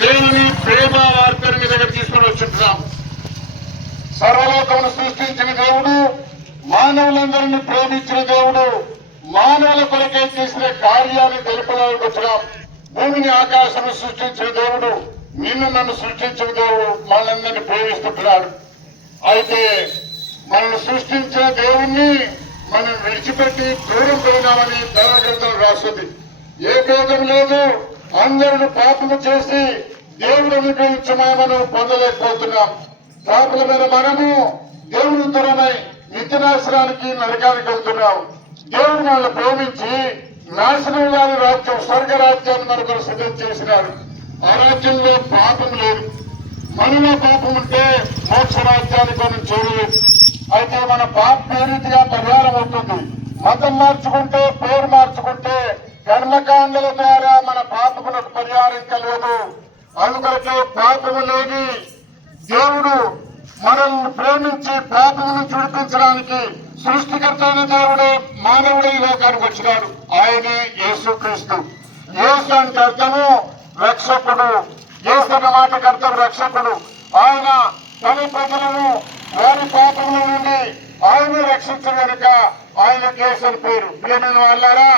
దేవుని ప్రేమ వార్తను మీ దగ్గర తీసుకొని వచ్చుంటున్నాం. సర్వలోకమును సృష్టించిన దేవుడు, మానవులందరినీ ప్రేమించిన దేవుడు, మానవుల కొరకే చేసిన కార్యాన్ని తెలుపడానికి వచ్చినాం. భూమిని ఆకాశము సృష్టించిన దేవుడు, నిన్ను నన్ను సృష్టించిన దేవుడు మనందరినీ ప్రేమిస్తుంటున్నాడు. అయితే మనల్ని సృష్టించిన దేవుణ్ణి మనం విడిచిపెట్టి దూరం పోయినామని దైవగ్రంథం రాస్తుంది. ఏ భేదం లేదు, అందరూ పాపము చేసి దేవుడు అనుగ్రహించమని పొందలేకపోతున్నాం. పాపలమైన మనము దేవుని దూరమై నిత్యనాశనానికి నరకానికి వెళ్తున్నాం. దేవుడు మనల్ని ప్రేమించి నాశనం కాని రాజ్యం, స్వర్గ రాజ్యాన్ని మనకు సిద్ధం చేసినారు. ఆ రాజ్యంలో పాపం లేదు. మనలో పాపం ఉంటే మోక్ష రాజ్యానికి మనం చేరలేదు. అయితే మన పాపం ఏ రీతిగా పరిహారం అవుతుంది? మతం మార్చుకుంటే, పేరు మార్చుకుంటే, కర్మకాండల ద్వారా మన పాపములకు పరిహారం కలగదు. అందుకొరకే పాపము లేని దేవుడు మనల్ని ప్రేమించి పాపమును చుడిపించడానికి సృష్టికర్త అయిన దేవుడే మానవుడే ఈ లోకానికి వచ్చినాడు. ఆయనే యేసుక్రీస్తు. యేసు అంటే అర్థము రక్షకుడు. యేసు అన్న మాటకు అర్థం రక్షకుడు. ఆయన తన ప్రజలను వారి పాపముల నుండి ఆయన రక్షించు కనుక ఆయనకు యేసు అని పేరు. ప్రియమైన వాళ్ళారా,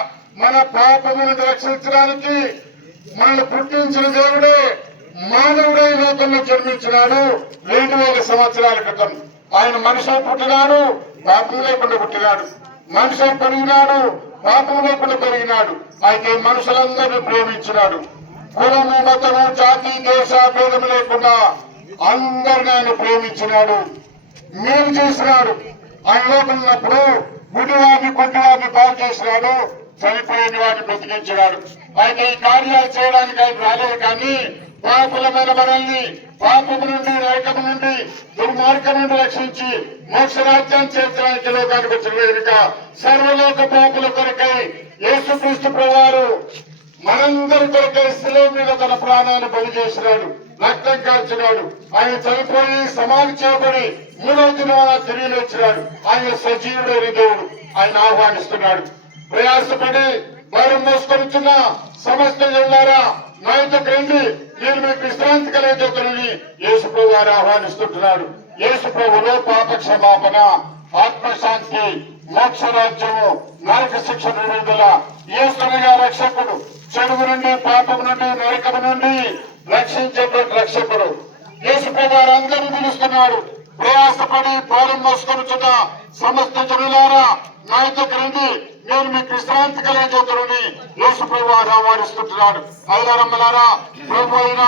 మన పాపములను రక్షించడానికి మనల్ని పుట్టించిన దేవుడే మానవుడే ఈ లోకంలో జన్మించినాడు. 2000 సంవత్సరాల క్రితం ఆయన మనిషి పుట్టినాడు, పాపం లేకుండా పుట్టినాడు. మనిషి పెరిగినాడు, పాపం లేకుండా పెరిగినాడు. అయితే మనుషులందరినీ ప్రేమించినాడు. కులము, మతము, జాతి, దేశ భేదం లేకుండా అందరినీ ఆయన ప్రేమించినాడు. మేలు చేసినాడు. ఆయన లోపల ఉన్నప్పుడు గుడివాడిని, కొంటివాడిని బాగు చేసినాడు. చనిపోయిన వాడిని బ్రతికించినాడు. అయితే ఈ కార్యాలు చేయడానికి ఆయన రాలేదు. కానీ పాపులమైన మనల్ని పాపము నుండి, నరకము నుండి, దుర్మార్గం నుండి రక్షించి మోక్ష రాజ్యాన్ని చేర్చడానికి లోకానికి వచ్చిన కనుక సర్వలోక పాపుల కొరకై యేసుక్రీస్తు ప్రభువారు మనందరి కొరకై శిలువ మీద తన ప్రాణాన్ని బలి చేసినాడు, రక్తం కార్చినాడు. ఆయన చనిపోయి సమాధి చేయబడి 3వ దినాన తిరిగి లేచినాడు. ఆయన సజీవుడైన దేవుడు. ఆయన ఆహ్వానిస్తున్నాడు. ప్రయాసపడి భారం మోసుకొనిచున్న సమస్త జనులారా, నా యొద్దకు రండి, నేను మీకు విశ్రాంతి కలిగించుతానని యేసు ప్రభు వారు ఆహ్వానిస్తుంటున్నాడు. యేసు ప్రభులో పాప క్షమాపణ, ఆత్మశాంతి, మోక్ష రాజ్యము, నరక శిక్ష విడుదల. యేసనగా రక్షకుడు, చెడుగు నుండి, పాపము నుండి, నరకము నుండి రక్షించేటువంటి రక్షకుడు. యేసు ప్రభు వారు అందరూ పిలుస్తున్నాడు. ప్రయాసపడి భారం మోసుకొనిచున్న సమస్త జనులారా, నా యొద్దకు రండి, నేను మీకు విశ్రాంతి కలిగించుతానని యేసు ప్రభు వారు ఆహ్వానిస్తుంటున్నాడు. అయ్యారమ్మలారా, ప్రభు అయిన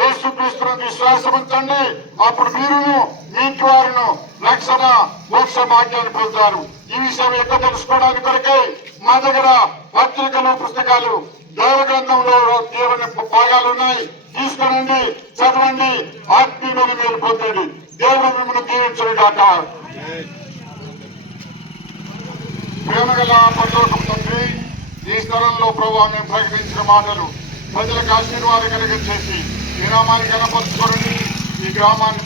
యేసుక్రీస్తును విశ్వాసం ఉంచండి. అప్పుడు మీరును, మీకు వారును రక్షణ, మోక్ష భాగ్యాన్ని పొందుతారు. ఈ విషయం ఎక్కువ తెలుసుకోవడానికి కొరకై మా దగ్గర పత్రికలు, పుస్తకాలు, దేవ గ్రంథంలో దేవుని భాగాలు ఉన్నాయి. తీసుకునండి, చదవండి, ఆత్మీయులను మీరు పొందండి. దేవుడు మిమ్మల్ని దీవించడు గాక. ప్రేమగల పరలోకపు తండ్రి, ఈ స్థలంలో ప్రభావ మేము ప్రకటించిన మాటలు ప్రజలకు ఆశీర్వాదం కలిగ చేసి ఈ నామాన్ని కనపరుచుకోండి. ఈ గ్రామాన్ని